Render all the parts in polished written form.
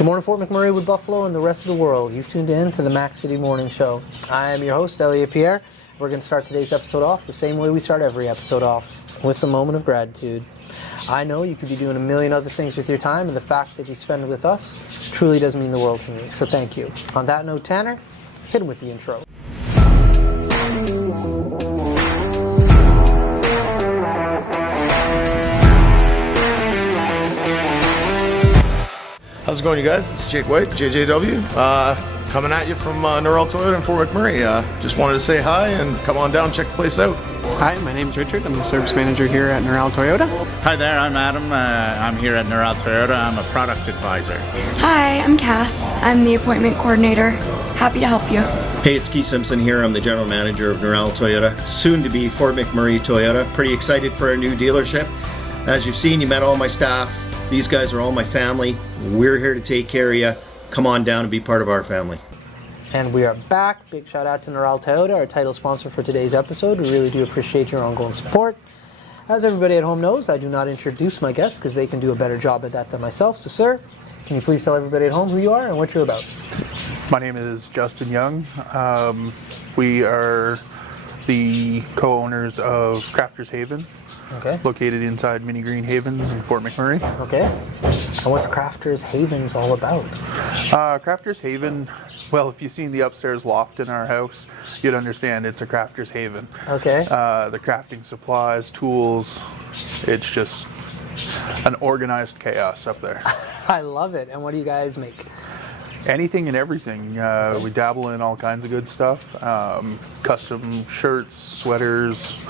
Good morning, Fort McMurray, Wood Buffalo, and the rest of the world. You've tuned in to the Mac City Morning Show. I am your host, Elliot Pierre. We're going to start today's episode off the same way we start every episode off, with a moment of gratitude. I know you could be doing a million other things with your time, and the fact that you spend it with us truly does mean the world to me, so thank you. On that note, Tanner, hit him with the intro. How's it going, you guys? It's Jake White, JJW, coming at you from Norrell Toyota in Fort McMurray. Just wanted to say hi and come on down, check the place out. Hi, my name's Richard. I'm the service manager here at Norrell Toyota. Hi there, I'm Adam. I'm here at Norrell Toyota. I'm a product advisor. Hi, I'm Cass. I'm the appointment coordinator. Happy to help you. Hey, it's Keith Simpson here. I'm the general manager of Norrell Toyota, soon to be Fort McMurray Toyota. Pretty excited for our new dealership. As you've seen, you met all my staff. These guys are all my family. We're here to take care of you. Come on down and be part of our family. And we are back. Big shout out to Norrell Toyota, our title sponsor for today's episode. We really do appreciate your ongoing support. As everybody at home knows, I do not introduce my guests because they can do a better job at that than myself. So, sir, can you please tell everybody at home who you are and what you're about? My name is Justin Young. We are the co-owners of Crafters Haven, located inside Mini Green Havens in Fort McMurray. Okay. And what's Crafters Havens all about? Crafters Haven, well, if you've seen the upstairs loft in our house, you'd understand it's a Crafters Haven. Okay. The crafting supplies, tools, it's just an organized chaos up there. I love it. And what do you guys make? Anything and everything. We dabble in all kinds of good stuff. Custom shirts, sweaters.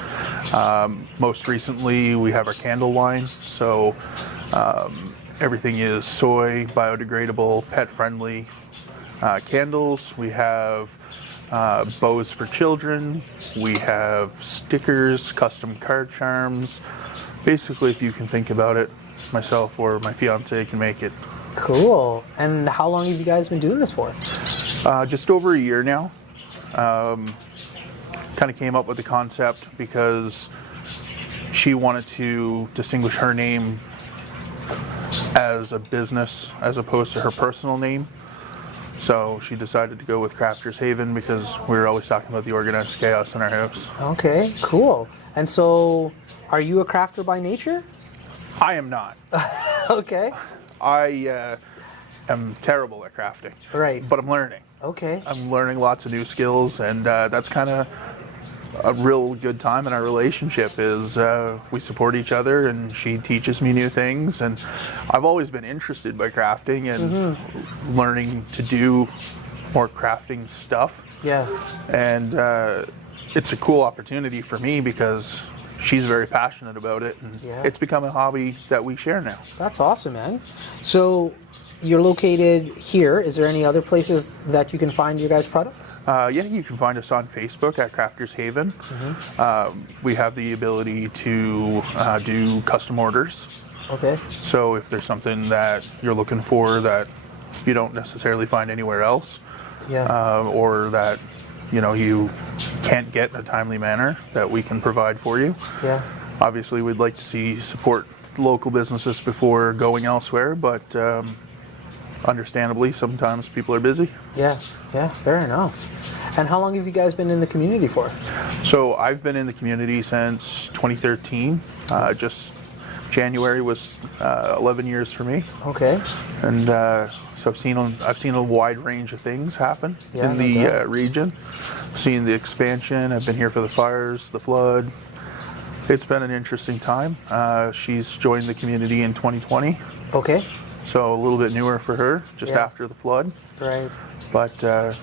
Most recently, we have our candle line. So everything is soy, biodegradable, pet-friendly candles. We have bows for children. We have stickers, custom card charms. Basically, if you can think about it, myself or my fiance can make it. Cool. And how long have you guys been doing this for? Just over a year now. Kind of came up with the concept because she wanted to distinguish her name as a business as opposed to her personal name. So she decided to go with Crafters Haven because we were always talking about the organized chaos in our house. Okay, cool. And so, are you a crafter by nature? I am not. Okay. I am terrible at crafting. Right. But I'm learning. Okay. I'm learning lots of new skills, and that's kind of a real good time in our relationship is we support each other, and she teaches me new things, and I've always been interested by crafting and learning to do more crafting stuff. Yeah. And it's a cool opportunity for me because she's very passionate about it, and it's become a hobby that we share now. That's awesome, man. So, you're located here. Is there any other places that you can find your guys' products? Yeah, you can find us on Facebook at Crafters Haven. We have the ability to do custom orders. Okay. So if there's something that you're looking for that you don't necessarily find anywhere else, or that you can't get in a timely manner, that we can provide for you. Yeah. Obviously, we'd like to see support local businesses before going elsewhere, but understandably, sometimes people are busy. Yeah, fair enough. And how long have you guys been in the community for? So I've been in the community since 2013. Just January was 11 years for me. Okay. And so I've seen a wide range of things happen in the region. I've seen the expansion. I've been here for the fires, the flood. It's been an interesting time. She's joined the community in 2020. Okay. So a little bit newer for her, just after the flood. Right. But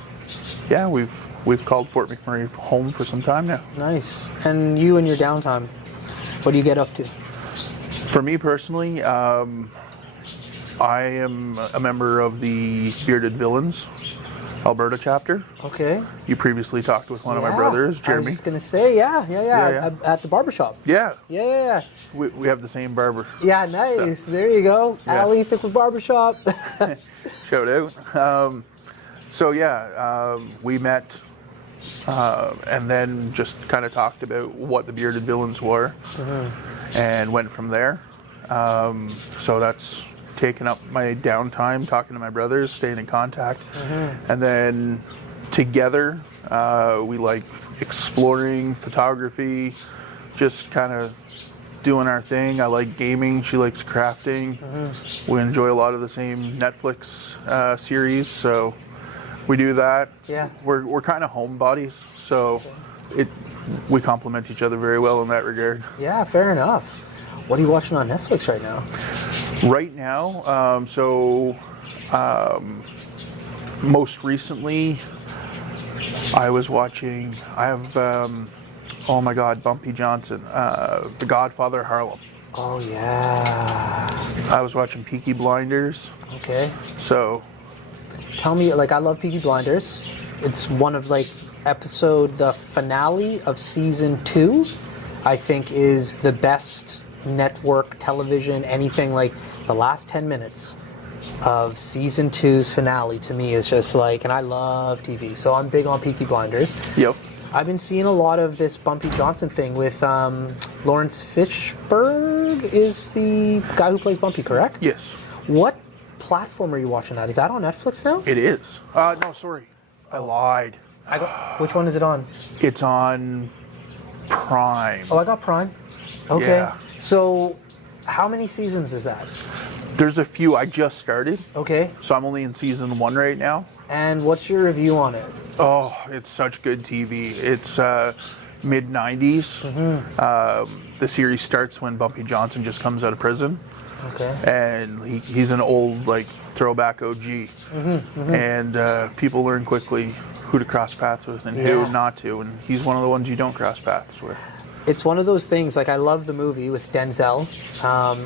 we've called Fort McMurray home for some time now. Nice. And you and your downtime, what do you get up to? For me personally, I am a member of the Bearded Villains Alberta chapter. Okay. You previously talked with one of my brothers, Jeremy. I was just going to say, at the barbershop. Yeah. Yeah. We have the same barber. Yeah, nice. So. There you go. Yeah. Ali Thickwood Barbershop. Shout out. We met and then just kind of talked about what the Bearded Villains were and went from there. So that's taking up my downtime, talking to my brothers, staying in contact. And then together, we like exploring, photography, just kind of doing our thing. I like gaming. She likes crafting. We enjoy a lot of the same Netflix series, so we do that. Yeah. We're kind of homebodies, so we complement each other very well in that regard. Yeah, fair enough. What are you watching on Netflix right now? Right now, most recently, I was watching. I have. Oh my God, Bumpy Johnson, The Godfather Harlem. Oh yeah. I was watching Peaky Blinders. Okay. So, Tell me, like, I love Peaky Blinders. It's one of the finale of season 2, I think is the best network television, anything. Like the last 10 minutes of season 2's finale to me is just like, and I love TV, so I'm big on Peaky Blinders. yep. I've been seeing a lot of this Bumpy Johnson thing with Lawrence Fishburne is the guy who plays Bumpy, correct? Yes, What platform are you watching that? Is that on Netflix now? it is. No, sorry, I lied. Which one is it on? It's on Prime. Oh, I got Prime. Okay. Yeah. So, how many seasons is that? There's a few. I just started, Okay. so I'm only in season 1 right now. And what's your review on it? Oh, it's such good TV. It's mid 90s. The series starts when Bumpy Johnson just comes out of prison. Okay. And he's an old throwback OG. And people learn quickly who to cross paths with and who not to. And he's one of the ones you don't cross paths with. It's one of those things, like, I love the movie with Denzel.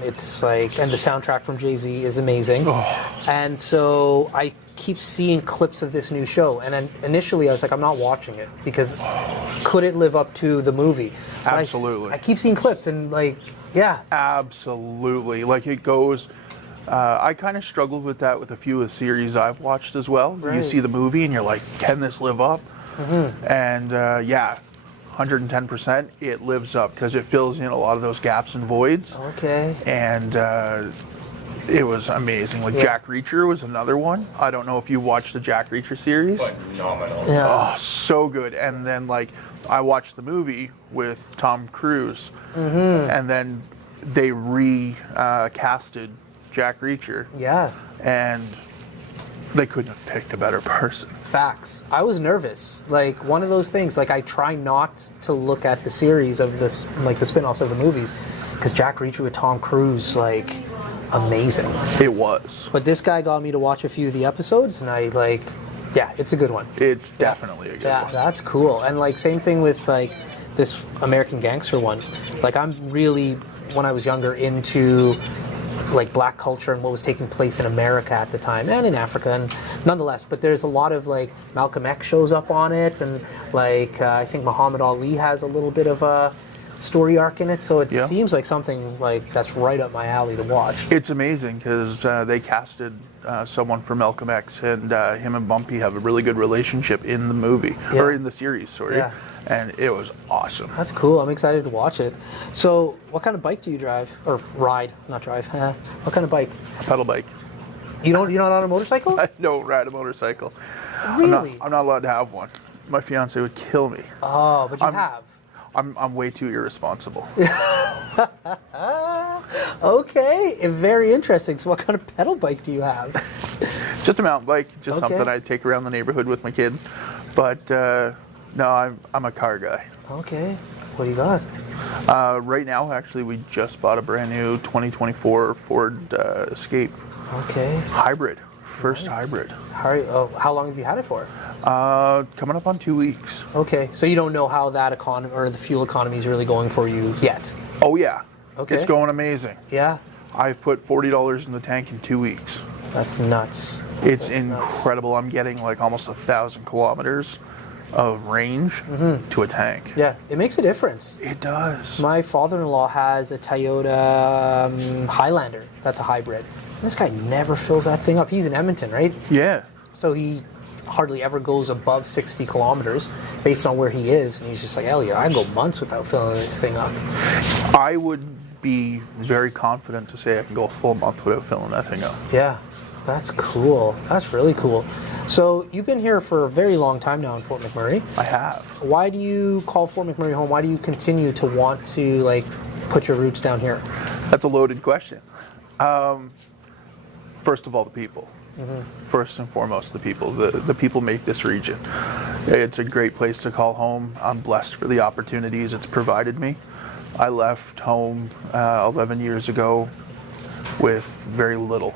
It's like, and the soundtrack from Jay-Z is amazing. And so I keep seeing clips of this new show. And then initially I was like, I'm not watching it because could it live up to the movie? But Absolutely. I keep seeing clips and yeah. Absolutely. Like it goes. I kind of struggled with that with a few of the series I've watched as well. You Right. see the movie and you're like, can this live up? And yeah, 110%, it lives up because it fills in a lot of those gaps and voids. Okay. And it was amazing. Like Jack Reacher was another one. I don't know if you watched the Jack Reacher series. Phenomenal. Yeah. Oh, so good. And then I watched the movie with Tom Cruise, and then they recasted Jack Reacher, Yeah. and they couldn't have picked a better person. Facts. I was nervous. Like, one of those things, like, I try not to look at the series of this, like, the spin-offs of the movies, because Jack Reacher with Tom Cruise, like, amazing. It was. But this guy got me to watch a few of the episodes, and I, like, yeah, it's a good one. It's definitely a good Yeah, one. that's cool. And, like, same thing with, like, this American Gangster one. Like, I'm really, when I was younger, into like black culture and what was taking place in America at the time and in Africa, and nonetheless, but there's a lot of like Malcolm X shows up on it, and like I think Muhammad Ali has a little bit of a story arc in it, so it seems like something like that's right up my alley to watch. It's amazing because they casted someone for Malcolm X, and him and Bumpy have a really good relationship in the movie, or in the series, sorry. Yeah. And it was awesome. That's cool. I'm excited to watch it. So, what kind of bike do you drive or ride? Not drive. What kind of bike? A pedal bike. You're not on a motorcycle? I don't ride a motorcycle. Really? I'm not allowed to have one. My fiance would kill me. Oh, but you have. I'm way too irresponsible. Okay, very interesting. So, what kind of pedal bike do you have? Just a mountain bike, just Okay. something I take around the neighborhood with my kid. But no, I'm a car guy. Okay, what do you got? Right now, actually, we just bought a brand new 2024 Ford Escape Okay. hybrid, first hybrid. How long have you had it for? Coming up on 2 weeks. Okay, so you don't know how that economy or the fuel economy is really going for you yet. Oh yeah, Okay. it's going amazing. Yeah, I've put $40 in the tank in 2 weeks. that's nuts. It's That's nuts. incredible. I'm getting like almost 1,000 kilometers of range to a tank. Yeah, it makes a difference. It does. My father-in-law has a Toyota Highlander. That's a hybrid. This guy never fills that thing up. He's in Edmonton, right? Yeah. So he hardly ever goes above 60 kilometers based on where he is. And he's just like, hell yeah, I go months without filling this thing up. I would be very confident to say I can go a full month without filling that thing up. Yeah, that's cool. That's really cool. So you've been here for a very long time now in Fort McMurray. I have. Why do you call Fort McMurray home? Why do you continue to want to like put your roots down here? That's a loaded question. First of all, the people. First and foremost, the people. The people make this region. It's a great place to call home. I'm blessed for the opportunities it's provided me. I left home 11 years ago with very little.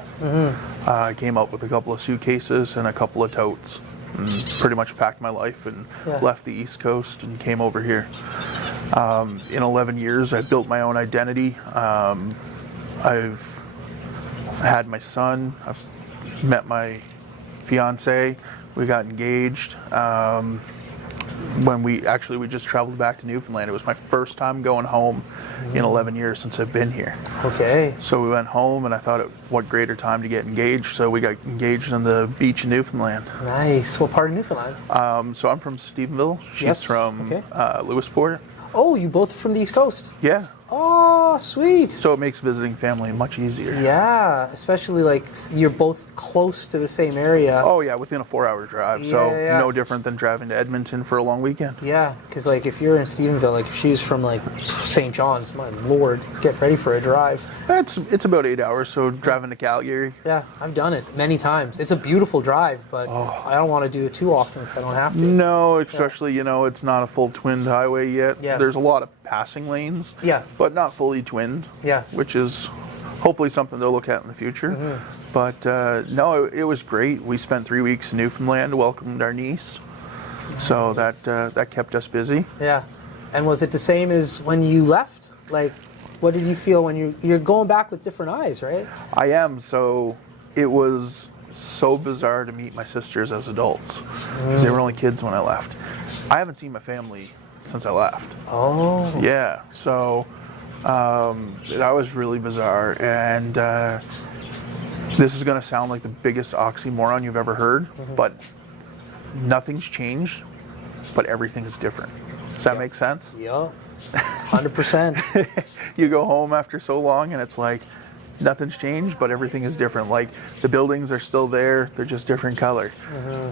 I came up with a couple of suitcases and a couple of totes, and pretty much packed my life and left the East Coast and came over here. In 11 years, I've built my own identity. I've had my son. I've met my fiance. We got engaged. When we just traveled back to Newfoundland. It was my first time going home in 11 years since I've been here. Okay. So we went home, and I thought, what greater time to get engaged? So we got engaged on the beach in Newfoundland. Nice. What part of Newfoundland? So I'm from Stephenville. She's Yes. from Okay. Lewisport. Oh, you both are from the East Coast. Yeah. Oh, sweet. So it makes visiting family much easier. Yeah, especially like you're both close to the same area. Oh yeah, within a 4-hour drive. So Yeah. no different than driving to Edmonton for a long weekend. Yeah, because like if you're in Stephenville, like if she's from like St. John's, my lord, get ready for a drive. It's about 8 hours. So driving to Calgary. Yeah, I've done it many times. It's a beautiful drive, but I don't want to do it too often if I don't have to. No, especially it's not a full twinned highway yet. Yeah. There's a lot of passing lanes. Yeah. But not fully twinned. Yeah. Which is hopefully something they'll look at in the future. But no, it was great. We spent 3 weeks in Newfoundland, welcomed our niece. So that kept us busy. Yeah. And was it the same as when you left? Like, what did you feel when you're going back with different eyes, right? I am. So it was so bizarre to meet my sisters as adults because they were only kids when I left. I haven't seen my family since I left. Oh. Yeah. So that was really bizarre. And this is going to sound like the biggest oxymoron you've ever heard, but nothing's changed, but everything's different. Does that make sense? Yeah. 100%. You go home after so long and it's like nothing's changed, but everything is different. Like the buildings are still there, they're just different color.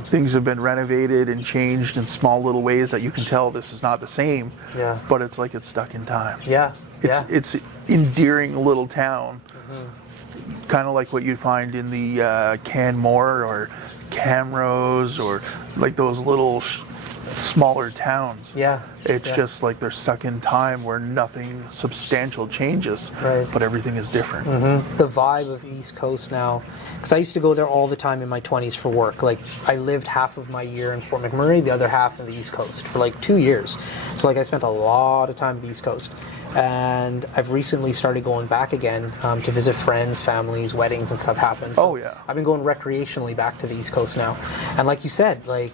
Things have been renovated and changed in small little ways that you can tell this is not the same, Yeah. but it's like it's stuck in time. Yeah. It's endearing little town, kind of like what you'd find in the Canmore or Camrose or like those little smaller towns. Yeah. It's just like they're stuck in time where nothing substantial changes, Right. but everything is different. The vibe of East Coast now, because I used to go there all the time in my 20s for work. Like I lived half of my year in Fort McMurray, the other half in the East Coast for like 2 years. So like I spent a lot of time at the East Coast. And I've recently started going back again to visit friends, families, weddings and stuff happen. So Oh, yeah. I've been going recreationally back to the East Coast now. And like you said, like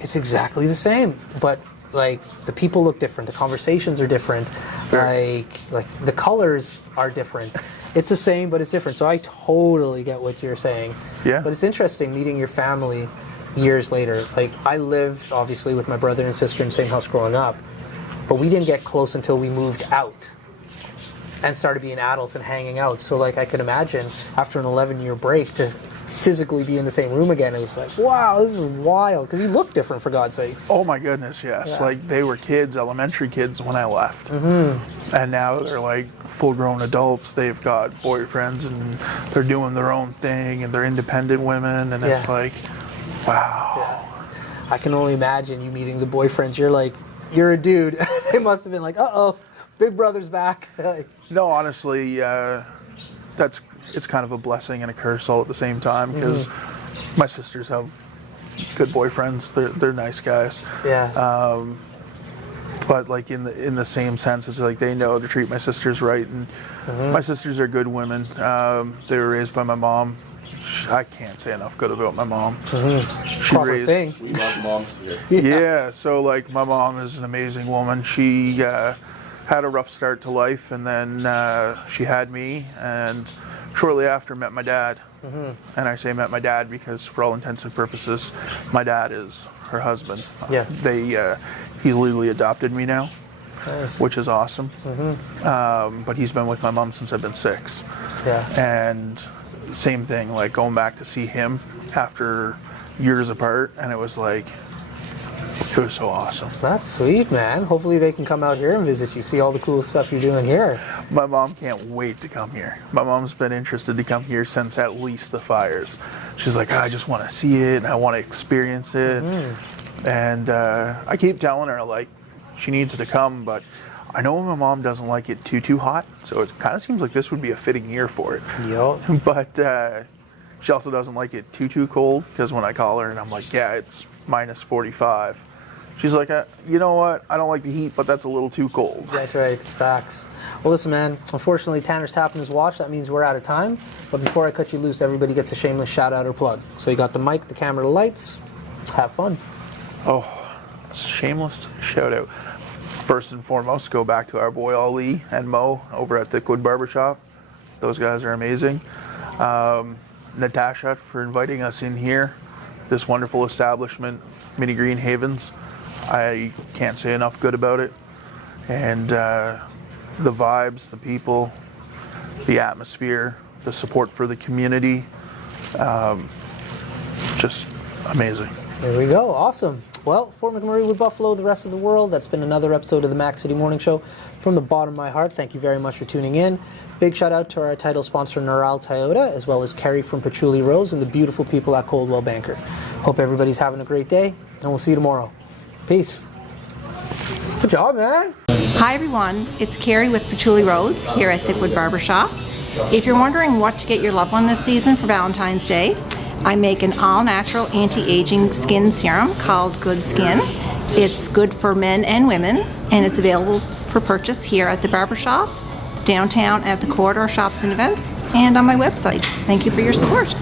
it's exactly the same, but like the people look different, the conversations are different, like the colors are different. It's the same, but it's different. So I totally get what you're saying. Yeah. But it's interesting meeting your family years later. Like I lived obviously with my brother and sister in the same house growing up, but we didn't get close until we moved out and started being adults and hanging out. So like I could imagine after an 11-year break to physically be in the same room again, it was like, wow, this is wild. Because you look different, for God's sakes. Oh my goodness, yes. Yeah. Like they were kids, elementary kids when I left. And now they're like full-grown adults. They've got boyfriends and they're doing their own thing and they're independent women. And it's Yeah. like, wow. Yeah. I can only imagine you meeting the boyfriends. You're like, you're a dude. They must have been like, uh-oh, big brother's back. Like, No, honestly, it's kind of a blessing and a curse all at the same time because my sisters have good boyfriends. They're nice guys. yeah. But like in the same sense, it's like they know to treat my sisters right, and my sisters are good women. They were raised by my mom. I can't say enough good about my mom. She Proper thing. We love moms here. Yeah, so like my mom is an amazing woman. She had a rough start to life, and then she had me, and shortly after met my dad. And I say met my dad because for all intents and purposes, my dad is her husband. Yeah. He's legally adopted me now. Nice. which is awesome. But he's been with my mom since I've been 6. Yeah. And same thing, like going back to see him after years apart, and it was like, it was so awesome. That's sweet, man. Hopefully they can come out here and visit you, see all the cool stuff you're doing here. My mom can't wait to come here. My mom's been interested to come here since at least the fires. She's like, I just want to see it and I want to experience it. And I keep telling her, like, she needs to come, but I know my mom doesn't like it too hot, so it kind of seems like this would be a fitting year for it. Yup. But she also doesn't like it too cold, because when I call her and I'm like, yeah, it's minus 45, she's like, you know what, I don't like the heat, but that's a little too cold. That's right. Facts. Well, listen, man. Unfortunately, Tanner's tapping his watch. That means we're out of time. But before I cut you loose, everybody gets a shameless shout out or plug. So you got the mic, the camera, the lights. Have fun. Oh, shameless shout out. First and foremost, go back to our boy Ali and Mo over at Thickwood Barbershop. Those guys are amazing. Natasha for inviting us in here. This wonderful establishment, Mini Green Havens. I can't say enough good about it. And the vibes, the people, the atmosphere, the support for the community, just amazing. There we go. Awesome. Well, Fort McMurray with Buffalo, the rest of the world, that's been another episode of the Mac City Morning Show. From the bottom of my heart, thank you very much for tuning in. Big shout out to our title sponsor, Neural Toyota, as well as Kerry from Patchouli Rose and the beautiful people at Coldwell Banker. Hope everybody's having a great day, and we'll see you tomorrow. Peace. Good job, man. Hi everyone, it's Carrie with Patchouli Rose here at Thickwood Barbershop. If you're wondering what to get your loved one this season for Valentine's Day, I make an all-natural anti-aging skin serum called Good Skin. It's good for men and women, and it's available for purchase here at the barbershop, downtown at the Corridor Shops and Events, and on my website. Thank you for your support.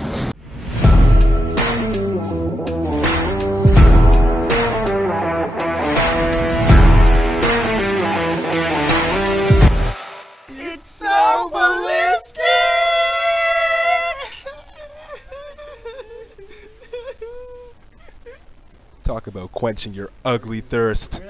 Talk about quenching your ugly thirst.